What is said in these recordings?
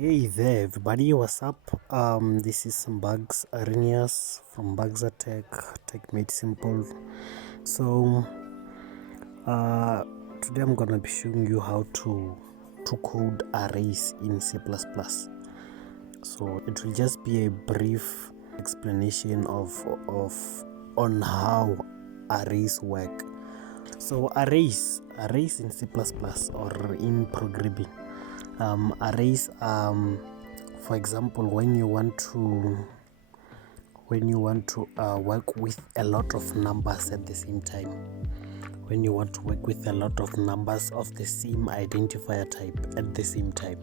Hey there, everybody. What's up? This is Bugs Arrhenius from Bugs Tech Made Simple. So, today I'm gonna be showing you how to code arrays in C++. So it will just be a brief explanation of on how arrays work. So arrays in C++ or in programming. Arrays, for example, when you want to work with a lot of numbers at the same time, when you want to work with a lot of numbers of the same identifier type at the same time.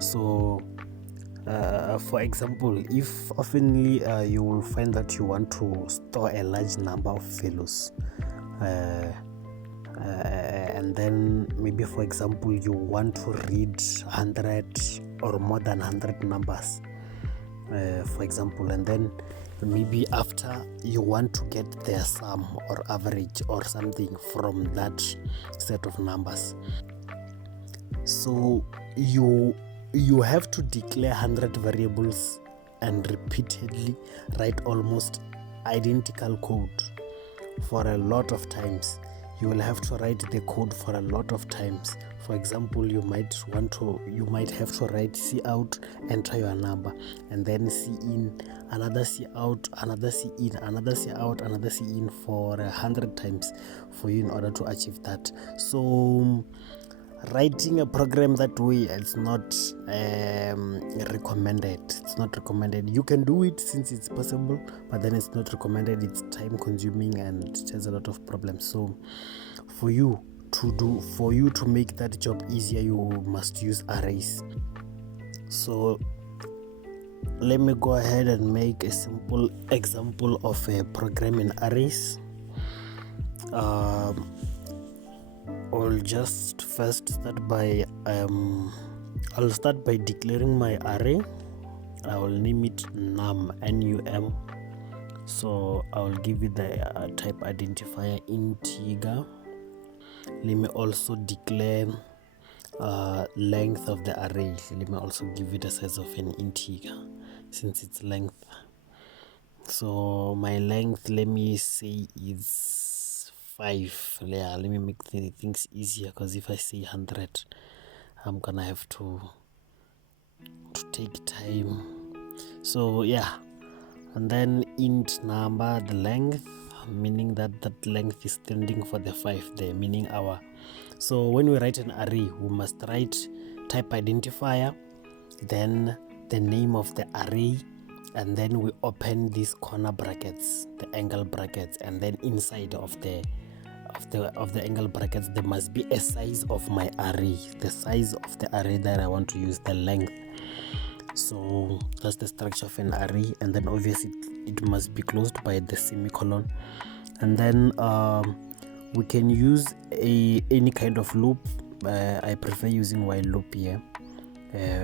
So for example, if oftenly you will find that you want to store a large number of values, and then maybe, for example, you want to read 100 or more than 100 numbers, for example, and then maybe after you want to get their sum or average or something from that set of numbers. So you have to declare 100 variables and repeatedly write almost identical code for a lot of times. You will have to write the code for a lot of times. For example, you might have to write C out, enter your number, and then C in, another C out, another C in, another C out, another C in for 100 times for you in order to achieve that. So writing a program that way, it's not recommended. It's not recommended. You can do it since it's possible, but then it's not recommended. It's time consuming and it has a lot of problems. So for you to make that job easier, you must use arrays. So let me go ahead and make a simple example of a program in arrays. I'll just first start by I'll start by declaring my array. I will name it num. So I'll give it the type identifier integer. Let me also declare length of the array. Let me also give it a size of an integer since it's length. So my length, let me say, is 5. Yeah, let me make things easier, because if I say 100, I'm gonna have to take time. So yeah, and then int number, the length, meaning that length is standing for the 5 there, meaning our. So when we write an array, we must write type identifier, then the name of the array, and then we open these corner brackets, the angle brackets, and then inside of the angle brackets there must be a size of my array, the size of the array that I want to use, the length. So that's the structure of an array, and then obviously it must be closed by the semicolon, and then we can use any kind of loop. I prefer using while loop here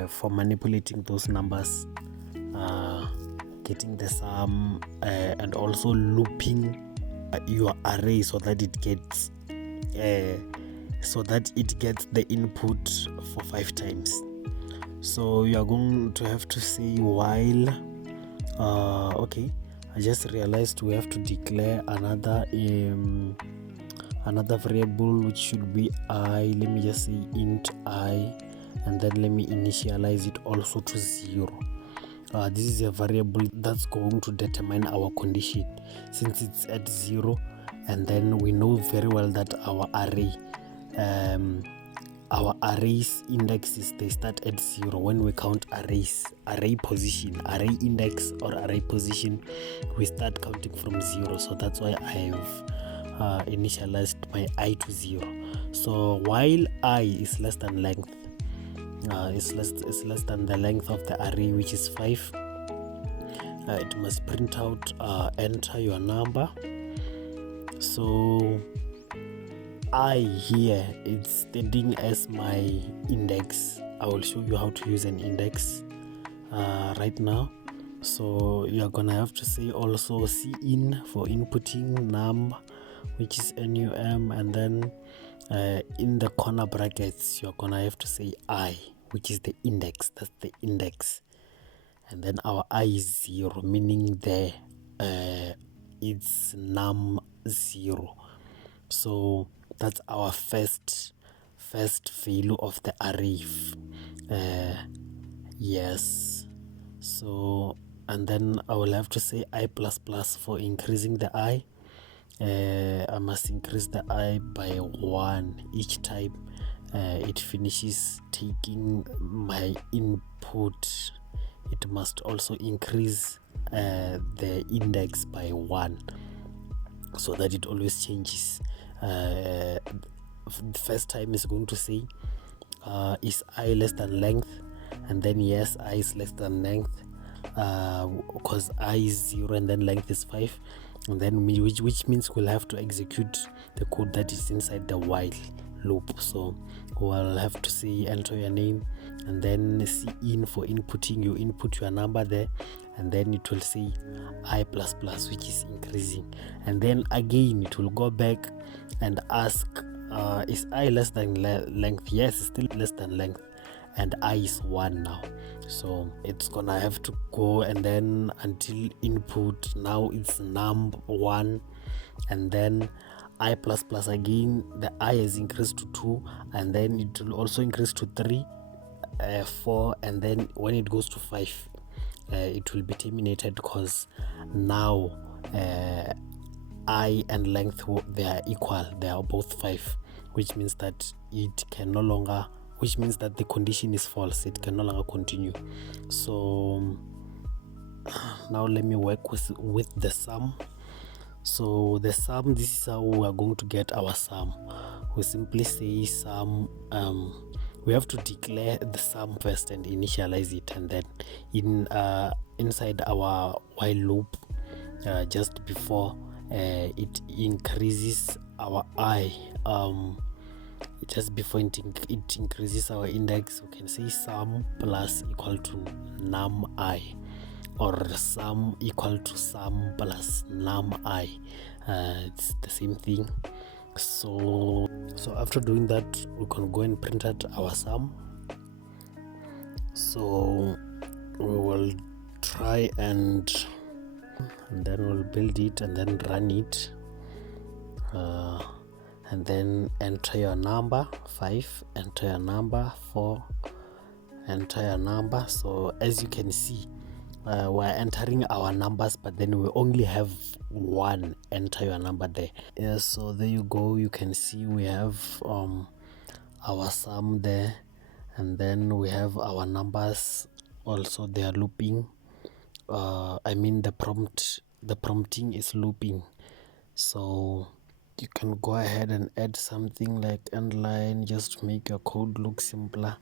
for manipulating those numbers, getting the sum, and also looping your array so that it gets the input for 5 times. So you are going to have to say while okay, I just realized we have to declare another variable, which should be I. Let me just say int I, and then let me initialize it also to 0. This is a variable that's going to determine our condition since it's at 0, and then we know very well that our arrays indexes, they start at 0. When we count array position, array index or array position, we start counting from 0. So that's why I've initialized my I to 0. So while I is less than length, it's less than the length of the array, which is 5, it must print out enter your number. So I here, it's standing as my index. I will show you how to use an index right now. So you're gonna have to say also C in for inputting num, which is num, and then in the corner brackets you're gonna have to say I, which is the index. That's the index. And then our I is 0, meaning there it's num 0. So that's our first value of the array. Yes. So, and then I will have to say I plus plus for increasing the I. I must increase the I by 1 each time it finishes taking my input. It must also increase the index by 1 so that it always changes. The first time is going to say is I less than length, and then yes, I is less than length because I is 0 and then length is 5, and then which means we'll have to execute the code that is inside the while loop. So we'll have to say enter your name, and then see in for inputting. You input your number there, and then it will say I plus plus, which is increasing, and then again it will go back and ask is I less than length? Yes, it's still less than length, and I is 1 now. So it's gonna have to go and then until input. Now it's num 1, and then I plus plus again. The I has increased to 2, and then it will also increase to 3, 4, and then when it goes to 5, it will be terminated because now I and length, they are equal. They are both 5, which means that it can no longer, which means that the condition is false. It can no longer continue. So now let me work with the sum. So the sum, this is how we are going to get our sum. We simply say sum. We have to declare the sum first and initialize it, and then inside our while loop, just before it increases our I, just before it increases our index, we can say sum plus equal to num I, or sum equal to sum plus num I. It's the same thing. So after doing that, we can go and print out our sum. So we will try and then we'll build it and then run it, and then enter your number 5, enter your number 4, enter your number. So as you can see, we're entering our numbers, but then we only have 1 enter your number there. Yeah, so there you go. You can see we have our sum there, and then we have our numbers also. They are looping. I mean the prompting is looping. So you can go ahead and add something like end line just to make your code look simpler.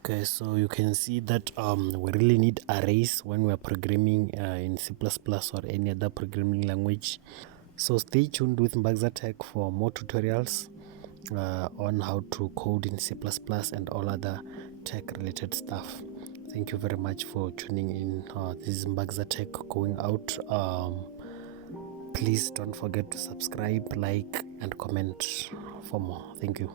Okay, so you can see that we really need arrays when we're programming in C++ or any other programming language. So stay tuned with Mbagza Tech for more tutorials on how to code in C++ and all other tech related stuff. Thank you very much for tuning in. This is Mbagza Tech going out. Please don't forget to subscribe, like, and comment for more. Thank you.